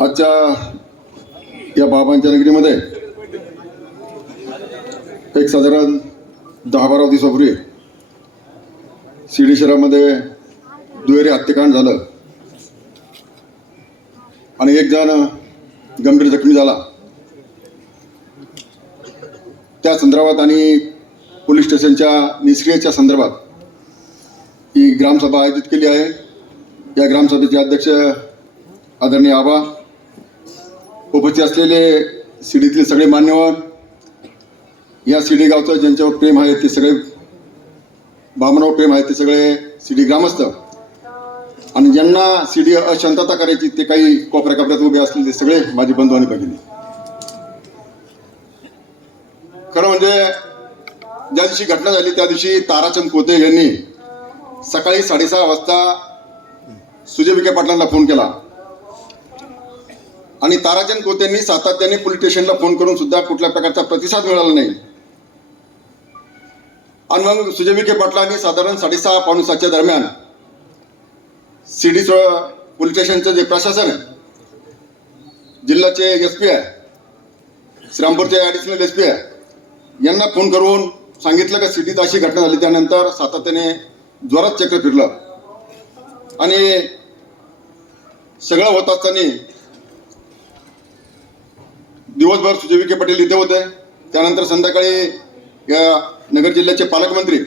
आजच्या या बाबांच्या नगरीमध्ये एक साधारण 10-12 दिवसापूर्वी शिर्डी शहरामध्ये दुहेरी हत्याकांड झालं आणि एक जण गंभीर जखमी झाला. त्या संदर्भात आणि पोलीस स्टेशनच्या निष्क्रियतेच्या संदर्भात ही ग्रामसभा आयोजित केली आहे. या ग्रामसभेचे अध्यक्ष आदरणीय आबा, उपस्थित असलेले शिर्डीतील सगळे मान्यवर, या शिर्डी गावचं ज्यांच्यावर प्रेम आहे ते सगळे, भावनावर प्रेम आहे ते सगळे शिर्डी ग्रामस्थ, आणि ज्यांना शिर्डी अशांतता करायची ते काही कोपऱ्यात उभे असलेले सगळे माझे बंधू आणि भगिनी. खरं म्हणजे ज्या दिवशी घटना झाली त्या दिवशी ताराचंद कोते यांनी सकाळी 6:30 वाजता सुजय विखे पाटलांना फोन केला आणि ताराचंद कोतेंनी सातत्याने पोलीस स्टेशनला फोन करून सुद्धा कुठल्या प्रकारचा प्रतिसाद मिळाला नाही. आणि मग सुजय विखे पाटलांनी साधारण 6:30-6:45 दरम्यान शिर्डी पोलीस स्टेशनचं जे प्रशासन आहे, जिल्ह्याचे SP आहे, श्रीरामपूरचे ॲडिशनल SP आहे, यांना फोन करून सांगितलं की शिर्डीत अशी घटना झाली. त्यानंतर सातत्याने जोरात चक्र फिरलं आणि सगळं होत असताना दिवसभर सुजय विखे पाटील इथे होते. त्यानंतर संध्याकाळी या नगर जिल्ह्याचे पालकमंत्री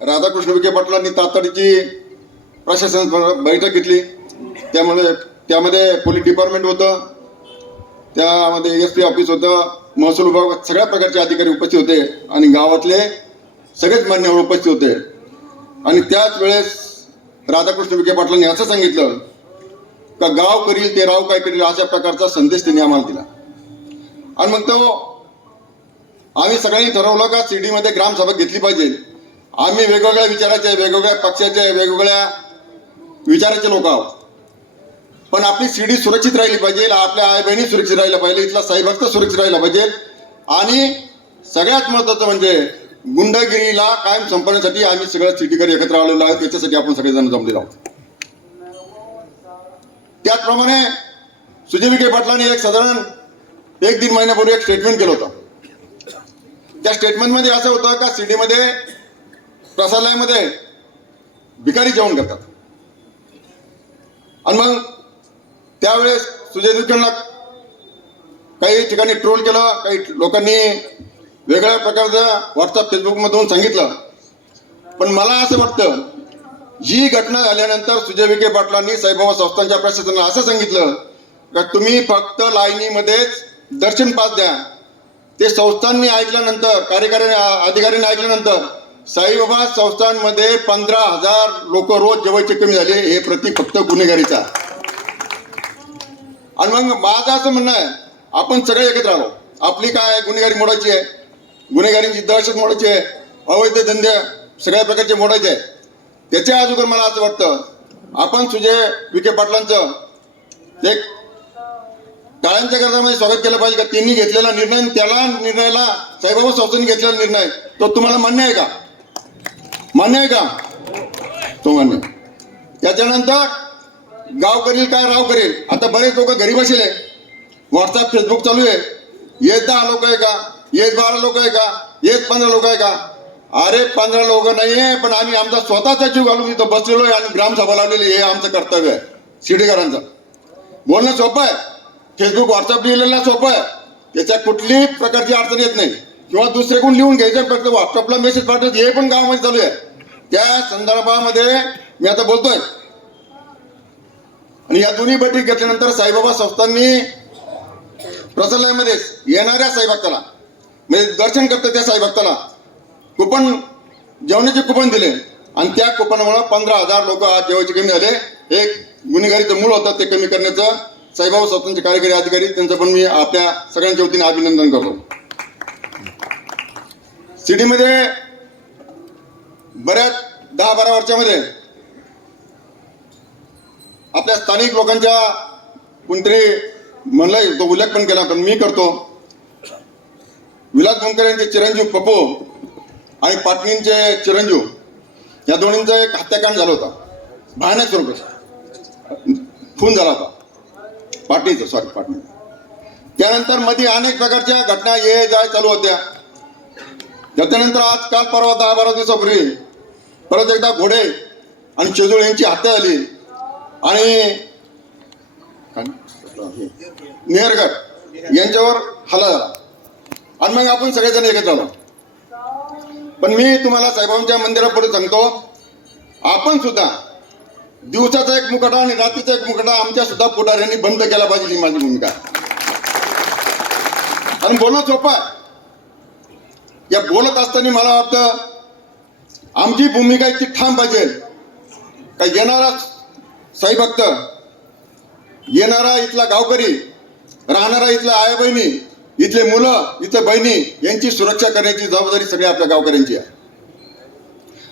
राधाकृष्ण विखे पाटलांनी तातडीची प्रशासन बैठक घेतली. त्यामध्ये पोलीस डिपार्टमेंट होतं, त्यामध्ये SP ऑफिस होतं, महसूल विभाग, सगळ्या प्रकारचे अधिकारी उपस्थित होते आणि गावातले सगळेच मान्यवर उपस्थित होते. आणि त्याच वेळेस राधाकृष्ण विखे पाटलांनी असं सांगितलं का गाव करील ते राव काय करील, अशा प्रकारचा संदेश त्यांनी आम्हाला दिला. आणि मग तो आम्ही सगळ्यांनी ठरवलं का शिर्डीमध्ये ग्रामसभा घेतली पाहिजे. आम्ही वेगवेगळ्या विचाराचे, वेगवेगळ्या पक्षाचे, वेगवेगळ्या विचाराचे लोक आहोत, पण आपली शिर्डी सुरक्षित राहिली पाहिजे, आपल्या आई बहिणी सुरक्षित राहिला पाहिजे, इथला साईभक्त सुरक्षित राहिला पाहिजे. आणि सगळ्यात महत्त्वाचं म्हणजे गुंडगिरीला कायम संपवण्यासाठी आम्ही सगळं शिर्डीकर एकत्र आलेलो आहोत. त्याच्यासाठी आपण सगळेजण जमलेलो आहोत. त्याचप्रमाणे सुजय विखे पाटलांनी एक साधारण 1-1.5 महिन्यापूर्वी एक स्टेटमेंट केलं होतं. त्या स्टेटमेंटमध्ये असं होतं का शिर्डीमध्ये प्रसादालयामध्ये भिकारी जेवण करतात. आणि मग त्यावेळेस सुजय विखेंना काही ठिकाणी ट्रोल केलं, काही लोकांनी वेगळ्या प्रकारचं व्हॉट्सअप फेसबुकमधून सांगितलं. पण मला असं वाटतं ही घटना झाल्यानंतर सुजय विखे पाटलांनी साईबाबा संस्थांच्या प्रशासनाला असं सांगितलं का तुम्ही फक्त लाईनीमध्येच दर्शन पास द्या. ते संस्थांनी ऐकल्यानंतर, कार्यकारी अधिकाऱ्यांनी ऐकल्यानंतर साईबाबा संस्थांमध्ये 15,000 लोक रोज जेवायचे कमी झाले. हे प्रतीक फक्त गुन्हेगारीचा. आणि मग माझं असं म्हणणं आहे, आपण सगळे एकत्र आलो, आपली काय गुन्हेगारी मोडायची आहे, गुन्हेगारीची दहशत मोडायची आहे, अवैध धंदे सगळ्या प्रकारचे मोडायचे आहे. त्याच्या अगोदर मला असं वाटतं आपण सुजय विखे पाटलांचं एक टाळ्यांच्या गरजामध्ये स्वागत केलं पाहिजे. का त्यांनी घेतलेला निर्णय, त्याला निर्णयाला साईबाबा संस्थांनी घेतलेला निर्णय तो तुम्हाला मान्य आहे का? मान्य आहे का? तो मान्य. त्याच्यानंतर गाव करील काय राव करेल. आता बरेच लोक घरी बसले, व्हॉट्सअप फेसबुक चालू आहे. येत 10 लोक आहे का, येत 12 लोक आहे का, येत 15 लोक आहे का. अरे 15 लोक नाहीये, पण आम्ही आमचा स्वतःचा जीव घालून इथं बसलेलो आहे आणि ग्रामसभा लावलेली. हे आमचं कर्तव्य आहे. शिर्डीकरांचं बोलणं सोपं आहे, फेसबुक व्हॉट्सअप लिहिलेलं सोपं आहे, त्याच्यात कुठलीही प्रकारची अडचण येत नाही. किंवा दुसरे कोण लिहून घ्यायचं, फक्त व्हॉट्सअपला मेसेज पाठवायचं, हे पण गावामध्ये चालू आहे. त्या संदर्भामध्ये मी आता बोलतोय. आणि या दोन्ही बैठक घेतल्यानंतर साईबाबा संस्थांनी प्रसादालयामध्ये येणाऱ्या साईभक्ताला, म्हणजे दर्शन करतं त्या साईभक्ताला कुपन, जेवणाचे कुपन दिले. आणि त्या कुपनामुळे 15,000 लोक आज जेवायचे कमी झाले. एक गुन्हेगारीचं मूळ होतं ते कमी करण्याचं साईबाबा संस्थांचे कार्यकारी अधिकारी, त्यांचं पण मी आपल्या सगळ्यांच्या वतीने अभिनंदन करतो. शिर्डीमध्ये बऱ्याच 10-12 वर्षामध्ये आपल्या स्थानिक लोकांच्या कोणतरी म्हणलंय, तो उल्लेख पण केला, पण मी करतो. विलास मोंडकर यांचे चिरंजीव पप्पू आणि पाटणींचे चिरंजीव या दोन्हींचा एक हत्याकांड झाला होता. भयानक स्वरूपाचा खून झाला होता. पाटणी. त्यानंतर मध्ये अनेक प्रकारच्या घटना ये जाय चालू होत्या. त्याच्यानंतर आज काल परवा 10-12 दिवसापूर्वी परत एकदा घोडे आणि चेजूळ यांची हत्या झाली आणि नेहरकर यांच्यावर हल्ला झाला आणि मग आपण सगळेजण एकत्र आलो. पण मी तुम्हाला साईबाबांच्या मंदिरापुढे सांगतो, आपण सुद्धा दिवसाचा एक मुकाटा आणि रात्रीचा एक मुकाटा आमच्या सुद्धा पुढाऱ्यांनी बंद केला पाहिजे, ही माझी भूमिका. आणि बोलणं सोपं आहे. या बोलत असताना मला वाटतं आमची भूमिका इतकी ठाम पाहिजे का येणारा साई भक्त, येणारा इथला गावकरी, राहणारा इथल्या आया बहिणी, इथले मुलं, इथल्या बहिणी यांची सुरक्षा करण्याची जबाबदारी सगळी आपल्या गावकऱ्यांची आहे.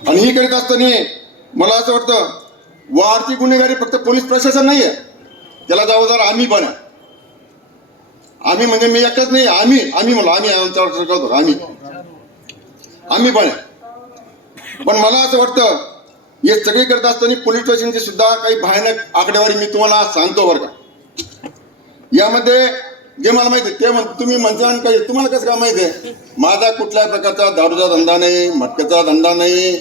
आणि ही करीत असताना मला असं वाटतं वाढती गुन्हेगारी फक्त पोलीस प्रशासन नाही आहे, त्याला जबाबदार आम्ही पण आहे. आम्ही म्हणजे मी एकटाच नाही, आम्ही म्हणलो आम्ही पण आहे. पण मला असं वाटतं हे सगळे करत असताना पोलीस स्टेशनची सुद्धा काही भयानक आकडेवारी मी तुम्हाला सांगतो बरं का. यामध्ये जे मला माहिती आहे ते तुम्ही म्हणता काही तुम्हाला कसं काय माहिती आहे. माझा कुठल्याही प्रकारचा दारूचा धंदा नाही, मटक्याचा धंदा नाही,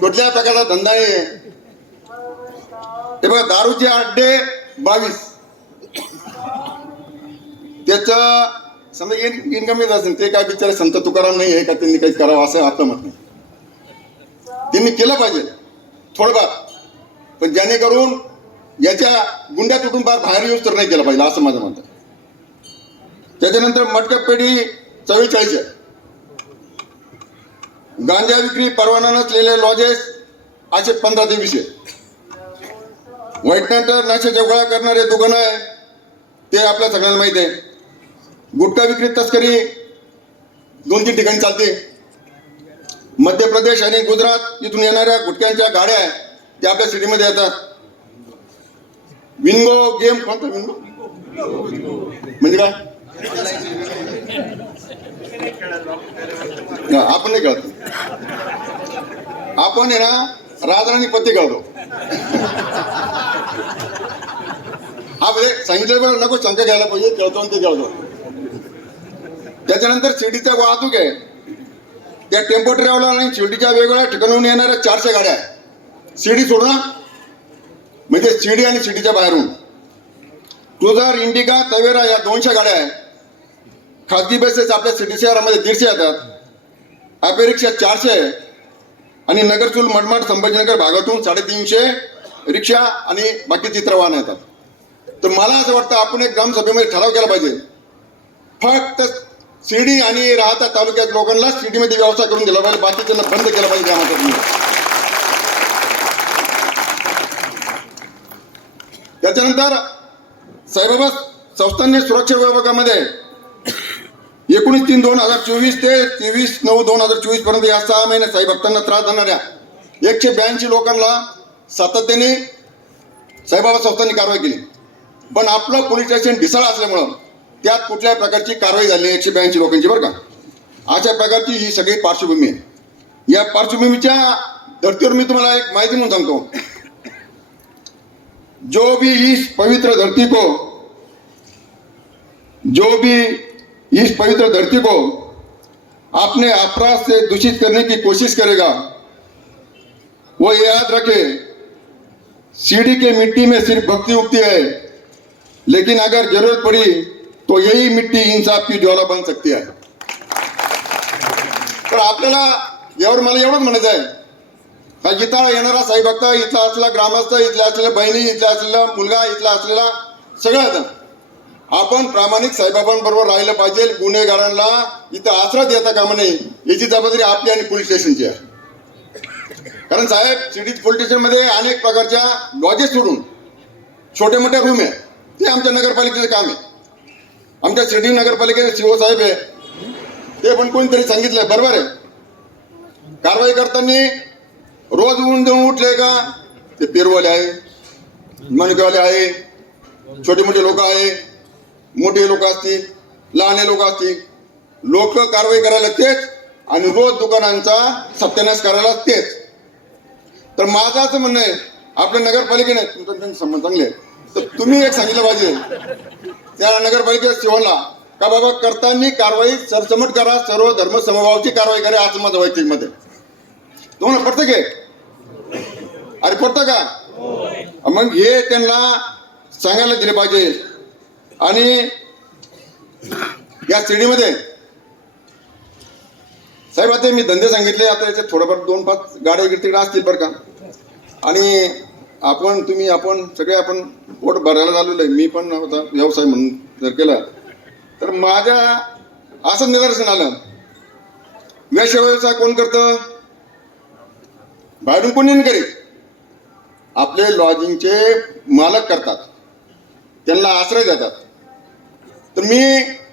कुठल्याही प्रकारचा धंदा नाही. हे बघा, दारूचे अड्डे 22, त्याचं समजा इन्कम येत असेल, ते काय बिचारे संत तुकाराम नाही आहे का त्यांनी काही करावं असं आपलं मत नाही. त्यांनी केलं पाहिजे थोडंफार, पण जेणेकरून याच्या गुंड्या तुटून बाहेर येऊच तर नाही केलं पाहिजे असं माझं मत आहे. त्याच्यानंतर मटका पेढी 44 आहे. गांजा विक्री परवाना नसलेले लॉजेस असे 15 ते 20 आहे. वाईटनंतर नशेच्या गोळा करणारे दुकानं आहे ते आपल्या सगळ्यांना माहिती आहे. गुटखा विक्री तस्करी 2-3 ठिकाणी चालते. मध्य प्रदेश आणि गुजरात इथून येणाऱ्या गुटख्यांच्या गाड्या आहेत त्या आपल्या सिटीमध्ये येतात. विंगो गेम, कोणता विंगो म्हणजे काय आपण नाही कळत. आपण आहे ना राजराणी पत्ते कळतो. हा म्हणजे सांगितलं बरं नको शंका घ्यायला पाहिजे, कळतो आणि ते कळतो. त्याच्यानंतर शिर्डीचा वाहतूक आहे. त्या टेम्पो ट्रॅव्हलर आणि शिर्डीच्या वेगवेगळ्या ठिकाणून येणाऱ्या 400 गाड्या आहेत शिर्डी सोडून, म्हणजे शिर्डी आणि शिर्डीच्या बाहेरून. क्रुझर, इंडिका, तवेरा या 200 गाड्या आहेत. खाजगी बसेस आपल्या सिटी शहरामध्ये 150 येतात. ऑटो रिक्षा 400 आहे आणि नगरचूल, मनमाड, संभाजीनगर भागातून 350 रिक्षा आणि बाकीची इतर वाहनं येतात. तर मला असं वाटतं आपण एक ग्रामसभेमध्ये ठराव केला पाहिजे, फक्त शिर्डी आणि राहता तालुक्यात लोकांना शिर्डीमध्ये व्यवसाय करून दिला पाहिजे, बाकीच्यांना बंद केला पाहिजे ग्रामासाठी. त्याच्यानंतर साईबाबा संस्थांनी सुरक्षा विभागामध्ये 19/3/2024 ते 23/9/2024 पर्यंत या 6 महिने साई भक्तांना त्रास देणाऱ्या 182 लोकांना सातत्याने साईबाबा संस्थांनी कारवाई केली. पण आपलं पोलीस स्टेशन ढिसाळ असल्यामुळं त्यात कुठल्याही प्रकारची कारवाई झाली 182 लोकांची बरं का. अशा प्रकारची ही सगळी पार्श्वभूमी आहे. या पार्श्वभूमीच्या धर्तीवर मी तुम्हाला एक माहिती म्हणून सांगतो. जो भी इस पवित्र धरती को अपने अपराध से दूषित करने की कोशिश करेगा, वो याद रखे सीढ़ी के मिट्टी में सिर्फ भक्ति उगती है, लेकिन अगर जरूरत पड़ी तो यही मिट्टी इंसाफ की ज्वाला बन सकती है. तर आपल्याला यावर मला एवढंच म्हणायचं आहे, हा इथं येणारा साई भक्त, इथला असलेला ग्रामस्थ, इथल्या असलेल्या बहिणी, इथला असलेला मुलगा, इथला असलेला सगळ्याजण आपण प्रामाणिक साईबाबांबरोबर राहिलं पाहिजे. गुन्हेगारांना इथं आसरा देता कामा नये याची जबाबदारी आपली आणि पोलीस स्टेशनची आहे. कारण साहेब सिटी पोलीस स्टेशनमध्ये अनेक प्रकारच्या लॉजेस सोडून छोटे मोठे रूम आहे, ते आमच्या नगरपालिकेचं काम आहे. आमच्या सिटी नगरपालिकेचे सीओ साहेब आहे, ते पण कोणीतरी सांगितलंय बरोबर आहे. कारवाई करताना रोज देऊन उठले का ते पेरवाले आहे, मणकेवाले आहे, छोटे मोठे लोक आहे, मोठे लोक असतील, लहान लोक असतील, लोक कारवाई करायला तेच आणि रोज दुकानांचा सत्यानाश करायला तेच. तर माझं असं म्हणणं आहे आपल्या नगरपालिकेने तुमचा त्यांचे संबंध चांगले आहेत. तर तुम्ही एक सांगितलं पाहिजे त्या नगरपालिकेच्या सेवांना का बाबा करताना कारवाई सरसमट करा, सर्व धर्म समभावाची कारवाई करा, असं माझं वैयक्तिक मत आहे. तुम्हाला पडतं की अरे पडतं का? मग हे त्यांना सांगायला दिले पाहिजे. आणि या शिर्डीमध्ये साहेब आता मी धंदे सांगितले, आता याच्यात थोडंफार 2-5 गाड्या तिकडे असतील बरं का. आणि आपण सगळे आपण पोट भरायला झालेलो आहे. मी पण होता व्यवसाय म्हणून जर केला तर माझ्या असं निदर्शन आलं, व्यवसाय कोण करतं? बाहेरून कोणी नाही करीत. आपले लॉजिंगचे मालक करतात, त्यांना आश्रय देतात. तर मी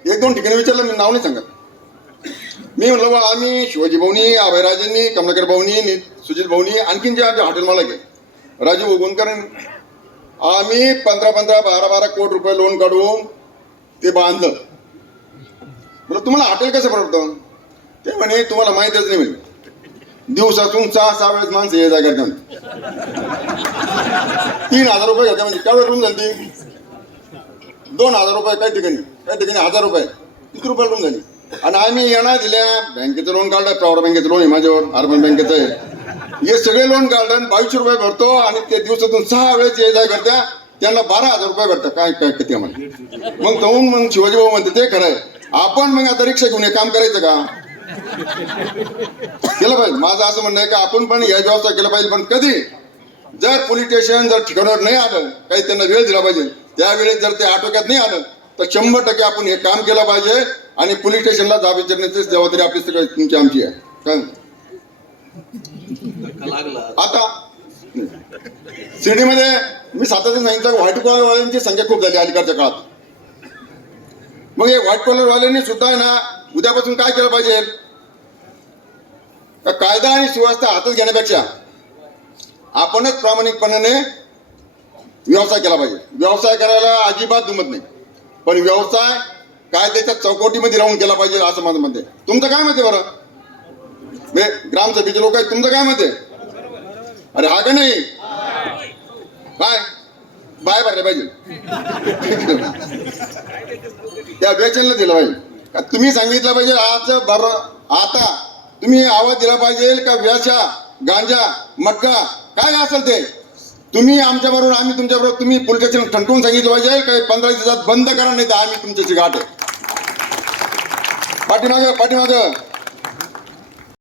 1-2 ठिकाणी विचारलं, मी नाव नाही सांगत. मी म्हणलं बा आम्ही शिवाजी भाऊनी, अभयराजेंनी, कमलाकर भाऊनी, सुजित भाऊनी, आणखीन जे आमचे हॉटेल मालक आहे राजू गोंदकर, आम्ही 15-15, 12-12 कोटी रुपये लोन काढून ते बांधलं. म्हणलं तुम्हाला हॉटेल कसं परवडतं? ते म्हणे तुम्हाला माहितच नाही म्हणे, दिवसातून 6-6 वेळेस माणसं ये जा करतात. 3,000 रुपये घ्या म्हणजे त्यावेळेस रूम झाली 2,000 रुपये, काही ठिकाणी 1,000 रुपये, किती रुपये रूम झाली. आणि आम्ही येणार दिल्या, बँकेचं लोन काढलं, प्रायव्हेट बँकेचं लोन आहे माझ्यावर, अर्बन बँकेचं आहे, हे सगळे लोन काढलं, 2200 रुपये भरतो आणि ते दिवसातून 6 वेळेस ये जा करत्या, त्यांना 12,000 रुपये भरतात. काय काय किती आम्हाला. मग शिवाजी भाऊ म्हणते ते खरं आहे. आपण मग आता रिक्षा घेऊन हे काम करायचं का? केलं पाहिजे. माझं असं म्हणणं आहे की आपण पण या व्यवस्था केलं पाहिजे. पण कधी जर पोलीस स्टेशन जर ठिकाणावर नाही आलं, काही त्यांना वेळ दिला पाहिजे, त्यावेळेस जर ते आटोक्यात नाही आलं तर 100% आपण हे काम केलं पाहिजे. आणि पोलीस स्टेशनला जाब विचारण्याची जबाबदारी आपली सगळी तुमची आमची आहे. काय आता शिर्डीमध्ये मी सातत्याने सांगितलं व्हाईट कॉलर वाल्यांची संख्या खूप झाली अलीकडच्या काळात. मग हे व्हाईट कॉलर वाल्यांनी सुद्धा आहे ना उद्यापासून काय केलं पाहिजे, कायदा आणि सुव्यवस्था हातात घेण्यापेक्षा आपणच प्रामाणिकपणाने व्यवसाय केला पाहिजे. व्यवसाय करायला अजिबात दुमत नाही, पण व्यवसाय कायद्याच्या चौकटीमध्ये राहून केला पाहिजे असं माझं मत आहे. तुमचं काय मत आहे बरं? ग्रामसभेचे लोक आहेत, तुमचं काय मत आहे? अरे हा का नाही काय बाय भरले पाहिजे, त्या बेचनला दिलं पाहिजे. तुम्ही सांगितलं पाहिजे आज बरं, आता तुम्ही आवाज दिला पाहिजे का व्याशा, गांजा, मटका काय असेल ते तुम्ही आमच्या बरोबर, आम्ही तुमच्या बरोबर, तुम्ही पोलीस स्टेशन ठणकून सांगितलं पाहिजे काही 15 दिवसात बंद करा, नाही तर आम्ही तुमच्याची गाठ आहे. पाठीमागं